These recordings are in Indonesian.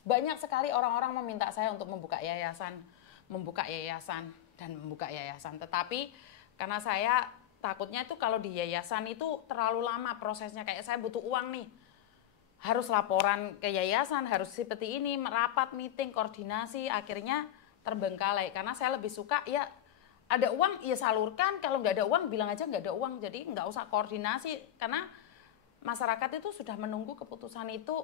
Banyak sekali orang-orang meminta saya untuk membuka yayasan dan membuka yayasan. Tetapi karena saya takutnya itu kalau di yayasan itu terlalu lama prosesnya, kayak saya butuh uang nih. Harus laporan ke yayasan, harus seperti ini, merapat, meeting, koordinasi, akhirnya terbengkalai. Karena saya lebih suka ya ada uang ya salurkan, kalau nggak ada uang bilang aja nggak ada uang, jadi nggak usah koordinasi. Karena masyarakat itu sudah menunggu keputusan itu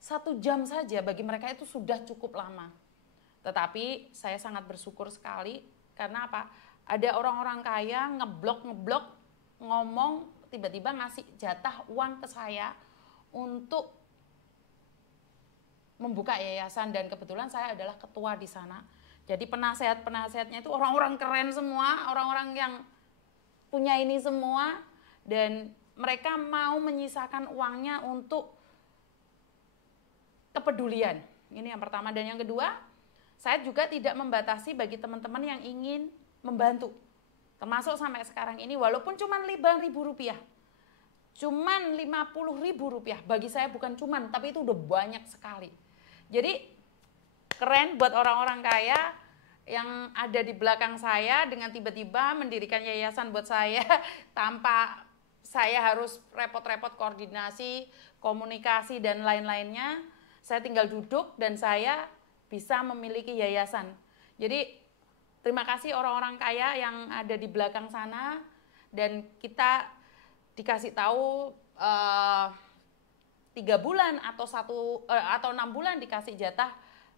1 jam saja, bagi mereka itu sudah cukup lama. Tetapi saya sangat bersyukur sekali karena apa? Ada orang-orang kaya ngeblok ngomong, tiba-tiba ngasih jatah uang ke saya untuk membuka yayasan, dan kebetulan saya adalah ketua di sana. Jadi penasehat-penasehatnya itu orang-orang keren semua, orang-orang yang punya ini semua, dan mereka mau menyisakan uangnya untuk kepedulian. Ini yang pertama. Dan yang kedua, saya juga tidak membatasi bagi teman-teman yang ingin membantu. Termasuk sampai sekarang ini, walaupun cuma Rp5.000, cuman Rp50.000, bagi saya bukan cuman, tapi itu udah banyak sekali. Jadi keren buat orang-orang kaya yang ada di belakang saya dengan tiba-tiba mendirikan yayasan buat saya tanpa saya harus repot-repot koordinasi, komunikasi, dan lain-lainnya. Saya tinggal duduk dan saya bisa memiliki yayasan. Jadi terima kasih orang-orang kaya yang ada di belakang sana, dan kita dikasih tahu 3 bulan atau 6 bulan dikasih jatah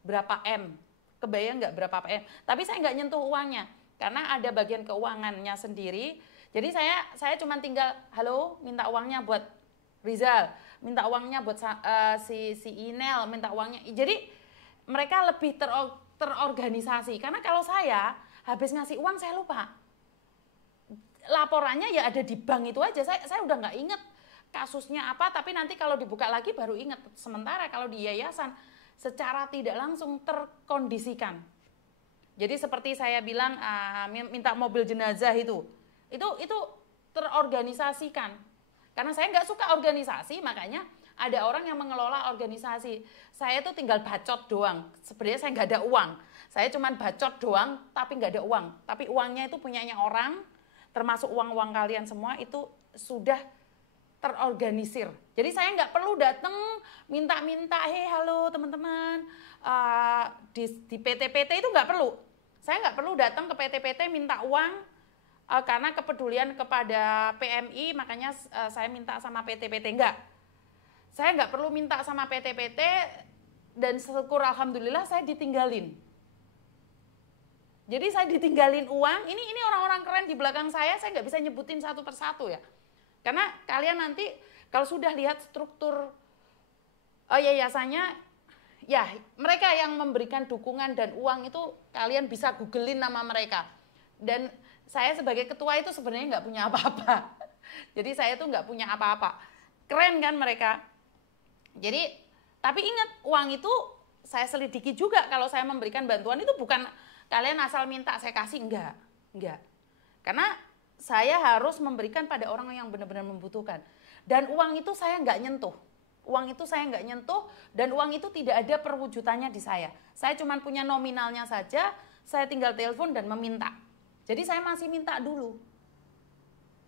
berapa M. Kebayang nggak berapa M? Tapi saya nggak nyentuh uangnya karena ada bagian keuangannya sendiri. Jadi saya cuma tinggal halo, minta uangnya buat Rizal, minta uangnya buat si Inel, minta uangnya. Jadi mereka lebih terorganisasi, karena kalau saya habis ngasih uang saya lupa. Laporannya ya ada di bank itu aja, saya udah nggak inget kasusnya apa, tapi nanti kalau dibuka lagi baru inget. Sementara kalau di yayasan secara tidak langsung terkondisikan. Jadi seperti saya bilang minta mobil jenazah itu terorganisasikan. Karena saya nggak suka organisasi, makanya ada orang yang mengelola organisasi. Saya tuh tinggal bacot doang. Sebenarnya saya nggak ada uang. Saya cuma bacot doang, tapi nggak ada uang. Tapi uangnya itu punyanya orang, termasuk uang-uang kalian semua itu sudah terorganisir. Jadi saya nggak perlu datang minta-minta, halo teman-teman, di PT-PT itu nggak perlu. Saya nggak perlu datang ke PT-PT minta uang, karena kepedulian kepada PMI, makanya saya minta sama PT-PT. Enggak. Saya nggak perlu minta sama PT-PT, dan syukur alhamdulillah saya ditinggalin. Jadi saya ditinggalin uang, ini orang-orang keren di belakang saya nggak bisa nyebutin satu persatu ya. Karena kalian nanti kalau sudah lihat struktur yayasannya, ya mereka yang memberikan dukungan dan uang itu kalian bisa googlein nama mereka. Dan saya sebagai ketua itu sebenarnya nggak punya apa-apa. Jadi saya tuh nggak punya apa-apa. Keren kan mereka. Jadi, tapi ingat, uang itu saya selidiki juga. Kalau saya memberikan bantuan itu bukan kalian asal minta saya kasih, enggak. Karena saya harus memberikan pada orang yang benar-benar membutuhkan. Dan uang itu saya nggak nyentuh. Dan uang itu tidak ada perwujudannya di saya. Saya cuma punya nominalnya saja, saya tinggal telepon dan meminta. Jadi saya masih minta dulu.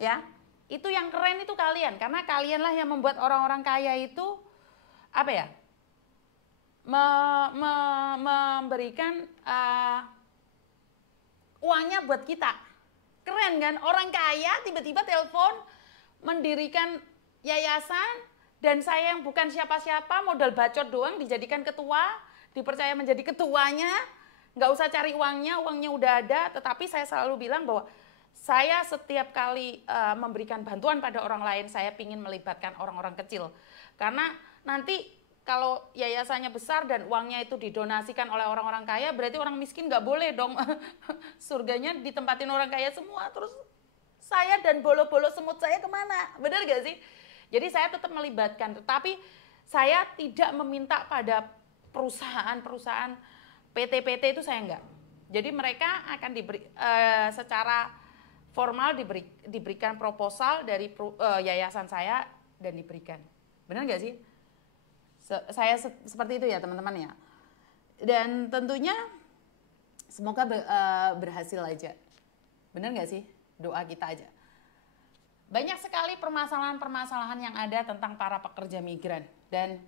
Ya, itu yang keren itu kalian, karena kalianlah yang membuat orang-orang kaya itu apa ya? Memberikan uangnya buat kita. Keren kan? Orang kaya tiba-tiba telepon mendirikan yayasan, dan saya yang bukan siapa-siapa, modal bacot doang dijadikan ketua, dipercaya menjadi ketuanya. Nggak usah cari uangnya udah ada. Tetapi saya selalu bilang bahwa saya setiap kali memberikan bantuan pada orang lain, saya ingin melibatkan orang-orang kecil. Karena nanti kalau yayasannya besar dan uangnya itu didonasikan oleh orang-orang kaya, berarti orang miskin nggak boleh dong. Surganya ditempatin orang kaya semua, terus saya dan bolo-bolo semut saya kemana? Benar gak sih? Jadi saya tetap melibatkan, tetapi saya tidak meminta pada perusahaan-perusahaan PT-PT itu, saya enggak. Jadi mereka akan diberi secara formal diberikan proposal dari yayasan saya dan diberikan. Benar nggak sih? Seperti itu ya teman-teman ya. Dan tentunya semoga berhasil aja. Bener nggak sih? Doa kita aja. Banyak sekali permasalahan-permasalahan yang ada tentang para pekerja migran. Dan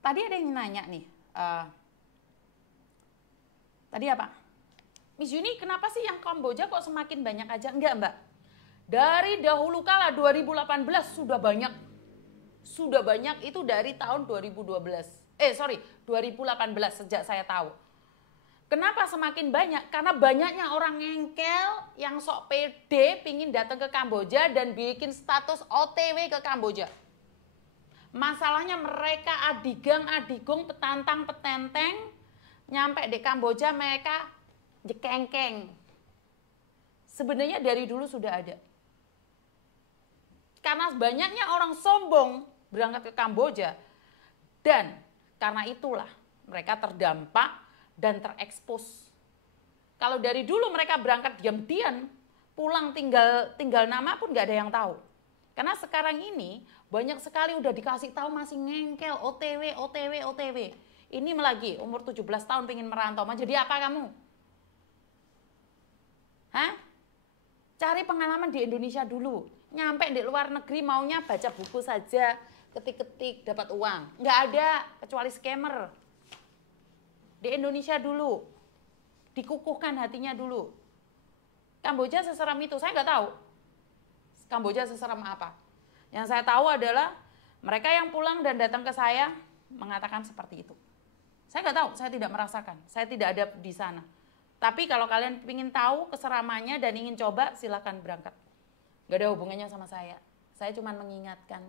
tadi ada yang nanya nih, tadi apa? Miss Yuni, kenapa sih yang Kamboja kok semakin banyak aja? Enggak, Mbak. Dari dahulu kala 2018 sudah banyak. Sudah banyak itu dari tahun 2018. 2018 sejak saya tahu. Kenapa semakin banyak? Karena banyaknya orang ngengkel yang sok pede pingin datang ke Kamboja dan bikin status OTW ke Kamboja. Masalahnya mereka adigang-adigong, petantang-petenteng, nyampe di Kamboja mereka jekengkeng. Sebenarnya dari dulu sudah ada. Karena banyaknya orang sombong berangkat ke Kamboja. Dan karena itulah mereka terdampak dan terekspos. Kalau dari dulu mereka berangkat diam-diam, pulang tinggal nama pun nggak ada yang tahu. Karena sekarang ini banyak sekali udah dikasih tahu masih ngengkel, OTW. Ini lagi umur 17 tahun pengen merantau, mau jadi apa kamu? Hah? Cari pengalaman di Indonesia dulu. Nyampe di luar negeri maunya baca buku saja, ketik-ketik dapat uang. Nggak ada, kecuali scammer. Di Indonesia dulu, dikukuhkan hatinya dulu. Kamboja seseram itu, saya nggak tahu. Kamboja seseram apa. Yang saya tahu adalah mereka yang pulang dan datang ke saya mengatakan seperti itu. Saya nggak tahu, saya tidak merasakan, saya tidak ada di sana. Tapi kalau kalian ingin tahu keseramannya dan ingin coba, silakan berangkat. Nggak ada hubungannya sama saya. Saya cuma mengingatkan,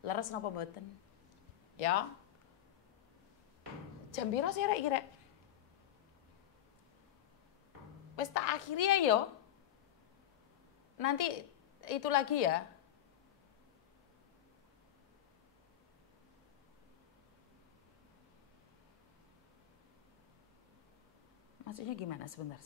leres napa mboten. Ya. Jam piro sih rek kira? Wes tak akhiri ya yo. Nanti itu lagi ya. Maksudnya gimana? Sebentar.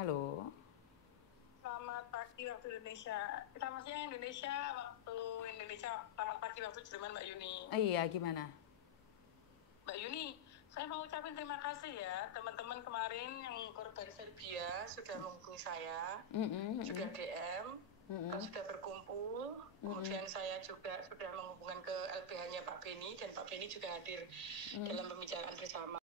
Halo. Selamat pagi waktu Indonesia. Kita maksudnya Indonesia waktu Indonesia. Selamat pagi waktu Jerman, Mbak Yuni. Iya, gimana? Mbak Yuni, saya mau ucapin terima kasih ya teman-teman kemarin yang korban Serbia sudah menghubungi saya, sudah DM, sudah berkumpul. Kemudian saya juga sudah menghubungkan ke LBH-nya Pak Beni dan Pak Beni juga hadir dalam pembicaraan bersama.